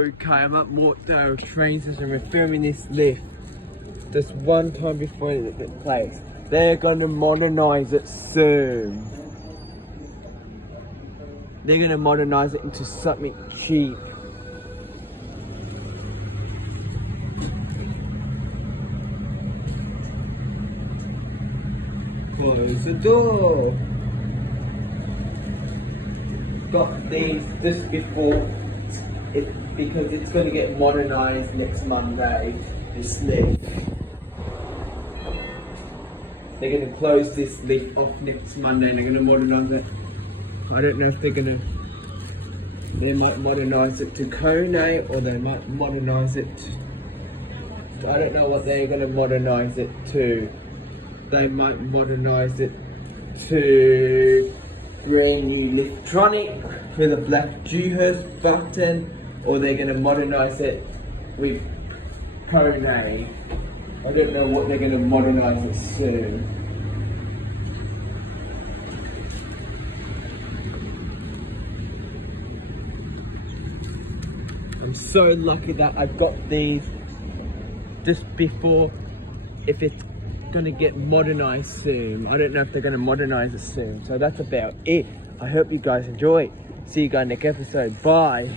Okay, I'm at Mortdale train station. We're filming this lift. Just one time before it plays. They're gonna modernise it soon. They're gonna modernise it into something cheap. Close the door. Got these just before it because it's going to get modernised next Monday. This lift. They're going to close this lift off next Monday and they're going to modernise it. I don't know if they're going to. They might modernise it to Kone or they might modernise it. I don't know what they're going to modernise it to. They might modernise it to brand new Liftronic with a black Dewhurst button, or they're going to modernise it with Kone. I don't know what they're going to modernise it soon. I'm so lucky that I got these just before, if it's gonna get modernized soon. I don't know if they're gonna modernize it soon. So that's about it. I hope you guys enjoy. See you guys next episode. Bye.